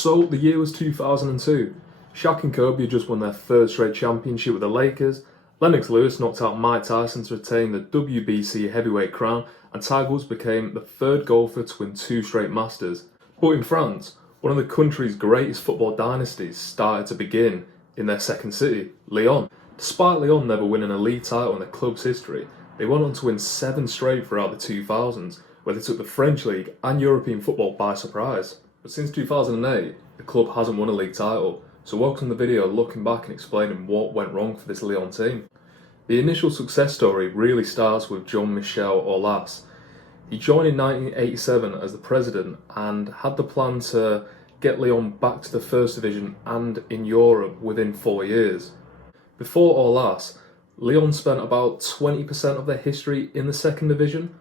So the year was 2002. Shaq and Kobe had just won their third straight championship with the Lakers. Lennox Lewis knocked out Mike Tyson to retain the WBC heavyweight crown, and Tiger Woods became the third golfer to win two straight Masters. But in France, one of the country's greatest football dynasties started to begin in their second city, Lyon. Despite Lyon never winning a league title in the club's history, they went on to win 7 straight throughout the 2000s, where they took the French League and European football by surprise. But since 2008, the club hasn't won a league title, so welcome to the video looking back and explaining what went wrong for this Lyon team. The initial success story really starts with Jean-Michel Aulas. He joined in 1987 as the president and had the plan to get Lyon back to the first division and in Europe within 4 years. Before Aulas, Lyon spent about 20% of their history in the second division,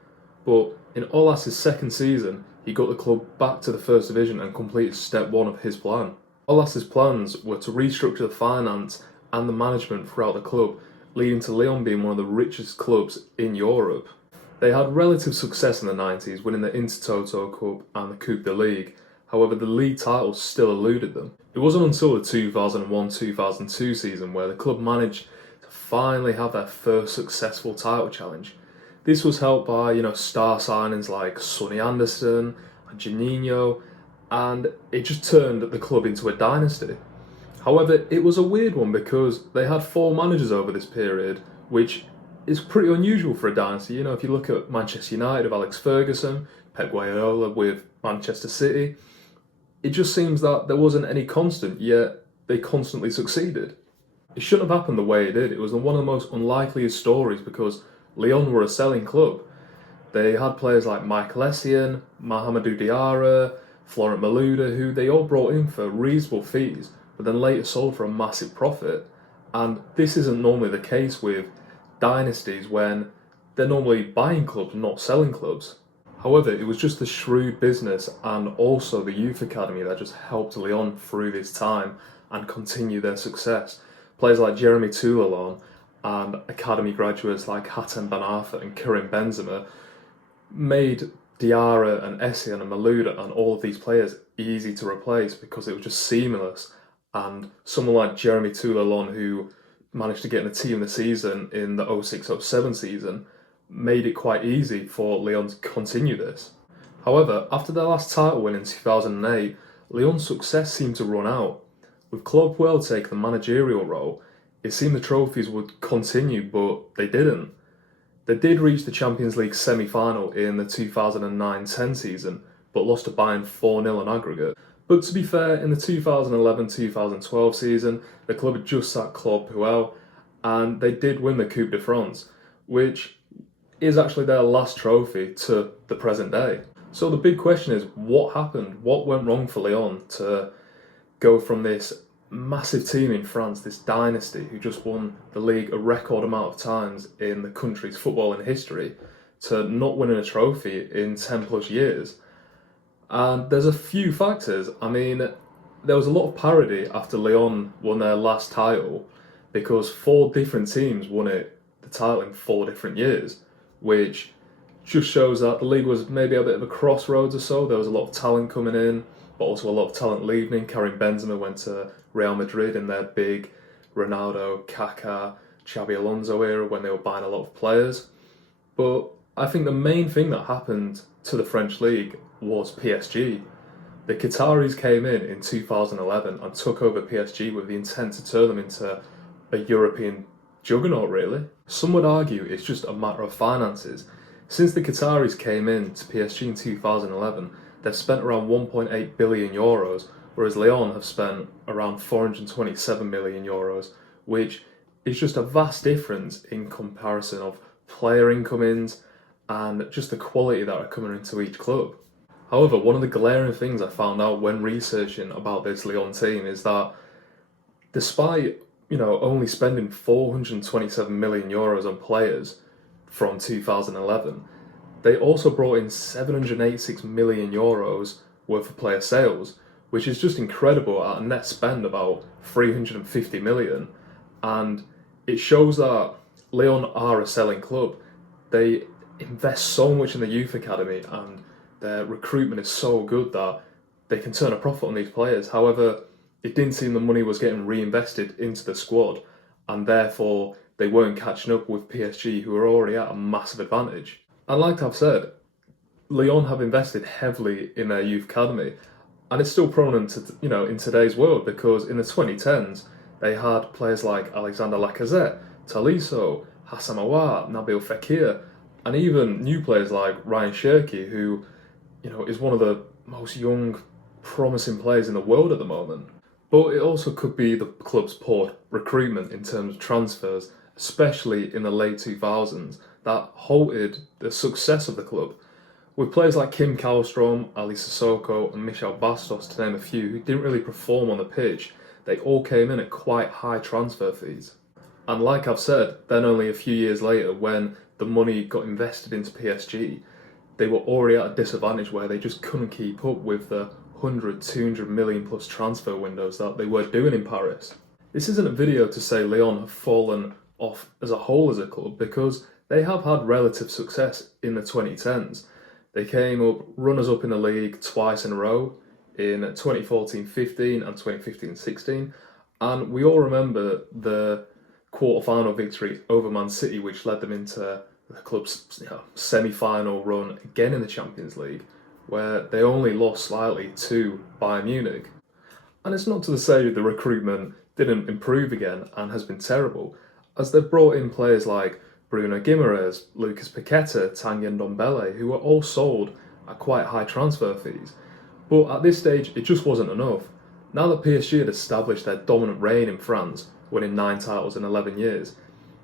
but in Aulas' second season, he got the club back to the first division and completed step 1 of his plan. Aulas' plans were to restructure the finance and the management throughout the club, leading to Lyon being one of the richest clubs in Europe. They had relative success in the 90s, winning the Intertoto Cup and the Coupe de Ligue. However, the league titles still eluded them. It wasn't until the 2001-2002 season where the club managed to finally have their first successful title challenge. This was helped by, star signings like Sonny Anderson and Juninho, and it just turned the club into a dynasty. However, it was a weird one because they had 4 managers over this period, which is pretty unusual for a dynasty. If you look at Manchester United of Alex Ferguson, Pep Guardiola with Manchester City, it just seems that there wasn't any constant, yet they constantly succeeded. It shouldn't have happened the way it did. It was one of the most unlikeliest stories because Lyon were a selling club. They had players like Michael Essien, Mahamadou Diarra, Florent Malouda, who they all brought in for reasonable fees, but then later sold for a massive profit. And this isn't normally the case with dynasties when they're normally buying clubs, not selling clubs. However, it was just the shrewd business and also the youth academy that just helped Lyon through this time and continue their success. Players like Jeremy Toulalan and academy graduates like Hatem Ben Arfa and Karim Benzema made Diarra and Essien and Malouda and all of these players easy to replace because it was just seamless. And someone like Jeremy Toulalan, who managed to get in the team of the season in the 06-07 season, made it quite easy for Lyon to continue this. However, after their last title win in 2008, Lyon's success seemed to run out. With Claude Puel taking the managerial role, it seemed the trophies would continue, but they didn't. They did reach the Champions League semi-final in the 2009-10 season, but lost to Bayern 4-0 on aggregate. But to be fair, in the 2011-2012 season, the club had just sacked Claude Puel, and they did win the Coupe de France, which is actually their last trophy to the present day. So the big question is, what happened? What went wrong for Lyon to go from this massive team in France, this dynasty who just won the league a record amount of times in the country's footballing history, to not winning a trophy in 10 plus years? And there's a few factors. There was a lot of parity after Lyon won their last title because 4 different teams won the title in 4 different years, which just shows that the league was maybe a bit of a crossroads or so. There was a lot of talent coming in, but also a lot of talent leaving. Karim Benzema went to Real Madrid in their big Ronaldo, Kaká, Xabi Alonso era when they were buying a lot of players. But I think the main thing that happened to the French league was PSG. The Qataris came in 2011 and took over PSG with the intent to turn them into a European juggernaut, really. Some would argue it's just a matter of finances. Since the Qataris came in to PSG in 2011, they've spent around 1.8 billion euros, whereas Lyon have spent around 427 million euros, which is just a vast difference in comparison of player incomings and just the quality that are coming into each club. However, one of the glaring things I found out when researching about this Lyon team is that despite only spending 427 million euros on players from 2011, they also brought in 786 million euros worth of player sales, which is just incredible at a net spend about 350 million. And it shows that Lyon are a selling club. They invest so much in the youth academy and their recruitment is so good that they can turn a profit on these players. However, it didn't seem the money was getting reinvested into the squad, and therefore they weren't catching up with PSG, who were already at a massive advantage. And like I've said, Lyon have invested heavily in their youth academy, and it's still prominent, in today's world, because in the 2010s they had players like Alexander Lacazette, Tolisso, Hassan Aouar, Nabil Fekir, and even new players like Ryan Cherki, who, is one of the most young, promising players in the world at the moment. But it also could be the club's poor recruitment in terms of transfers, especially in the late 2000s, that halted the success of the club. With players like Kim Kallstrom, Ali Sissoko, and Michel Bastos, to name a few, who didn't really perform on the pitch, they all came in at quite high transfer fees. And like I've said, then only a few years later, when the money got invested into PSG, they were already at a disadvantage where they just couldn't keep up with the 100, 200 million plus transfer windows that they were doing in Paris. This isn't a video to say Lyon have fallen off as a whole as a club, because they have had relative success in the 2010s. They came up runners-up in the league twice in a row in 2014-15 and 2015-16, and we all remember the quarter-final victory over Man City, which led them into the club's semi-final run again in the Champions League, where they only lost slightly to Bayern Munich. And it's not to say the recruitment didn't improve again and has been terrible, as they've brought in players like Bruno Guimaraes, Lucas Paqueta, Tanguy Ndombele, who were all sold at quite high transfer fees. But at this stage, it just wasn't enough. Now that PSG had established their dominant reign in France, winning 9 titles in 11 years,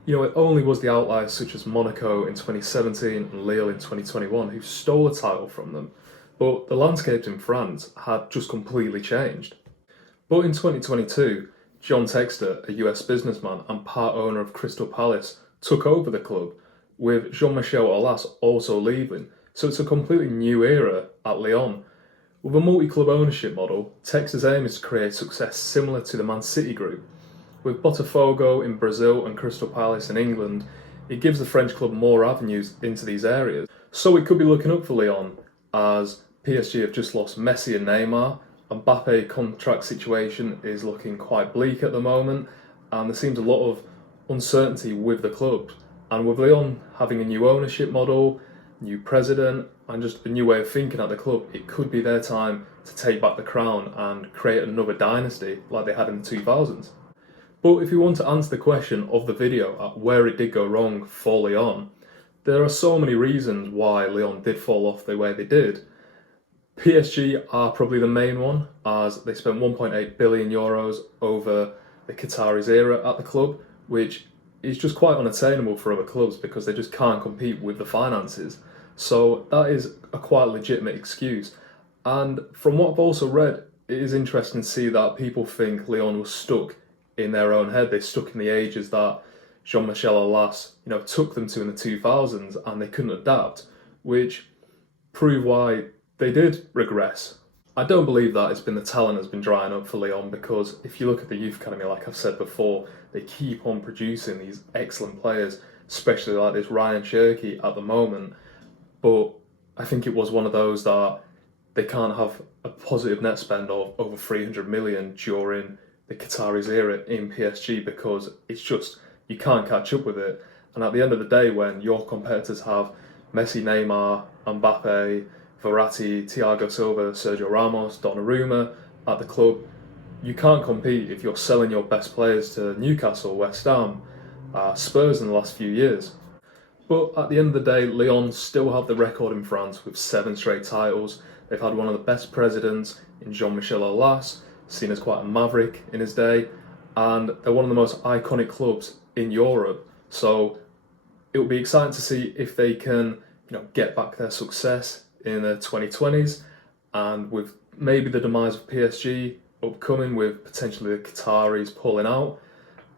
it only was the outliers such as Monaco in 2017 and Lyon in 2021 who stole a title from them. But the landscapes in France had just completely changed. But in 2022, John Textor, a US businessman and part owner of Crystal Palace, took over the club, with Jean-Michel Aulas also leaving, so it's a completely new era at Lyon. With a multi-club ownership model, Textor's aim is to create success similar to the Man City group. With Botafogo in Brazil and Crystal Palace in England, it gives the French club more avenues into these areas. So it could be looking up for Lyon, as PSG have just lost Messi and Neymar, Mbappe contract situation is looking quite bleak at the moment, and there seems a lot of uncertainty with the club. And with Lyon having a new ownership model, new president, and just a new way of thinking at the club, it could be their time to take back the crown and create another dynasty like they had in the 2000s. But if you want to answer the question of the video at where it did go wrong for Lyon, there are so many reasons why Lyon did fall off the way they did. PSG are probably the main one, as they spent 1.8 billion euros over the Qataris era at the club, which is just quite unattainable for other clubs because they just can't compete with the finances. So that is a quite legitimate excuse. And from what I've also read, it is interesting to see that people think Lyon was stuck in their own head. They're stuck in the ages that Jean-Michel Aulas, took them to in the 2000s, and they couldn't adapt, which prove why they did regress. I don't believe that it's been the talent that's been drying up for Lyon, because if you look at the youth academy, like I've said before, they keep on producing these excellent players, especially like this Ryan Cherki at the moment. But I think it was one of those that they can't have a positive net spend of over 300 million during the Qataris era in PSG, because it's just, you can't catch up with it. And at the end of the day, when your competitors have Messi, Neymar, Mbappe, Verratti, Thiago Silva, Sergio Ramos, Donnarumma at the club, you can't compete if you're selling your best players to Newcastle, West Ham, Spurs in the last few years. But at the end of the day, Lyon still have the record in France with 7 straight titles. They've had one of the best presidents in Jean-Michel Aulas, seen as quite a maverick in his day, and they're one of the most iconic clubs in Europe. So it will be exciting to see if they can, get back their success in the 2020s, and with maybe the demise of PSG upcoming, with potentially the Qataris pulling out,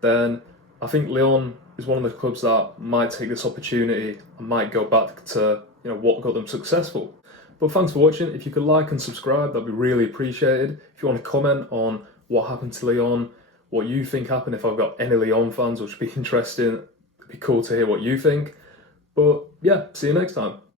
then I think Lyon is one of the clubs that might take this opportunity and might go back to what got them successful. But thanks for watching. If you could like and subscribe, that'd be really appreciated. If you want to comment on what happened to Lyon, what you think happened, if I've got any Lyon fans, which would be interesting, it'd be cool to hear what you think. But yeah, see you next time.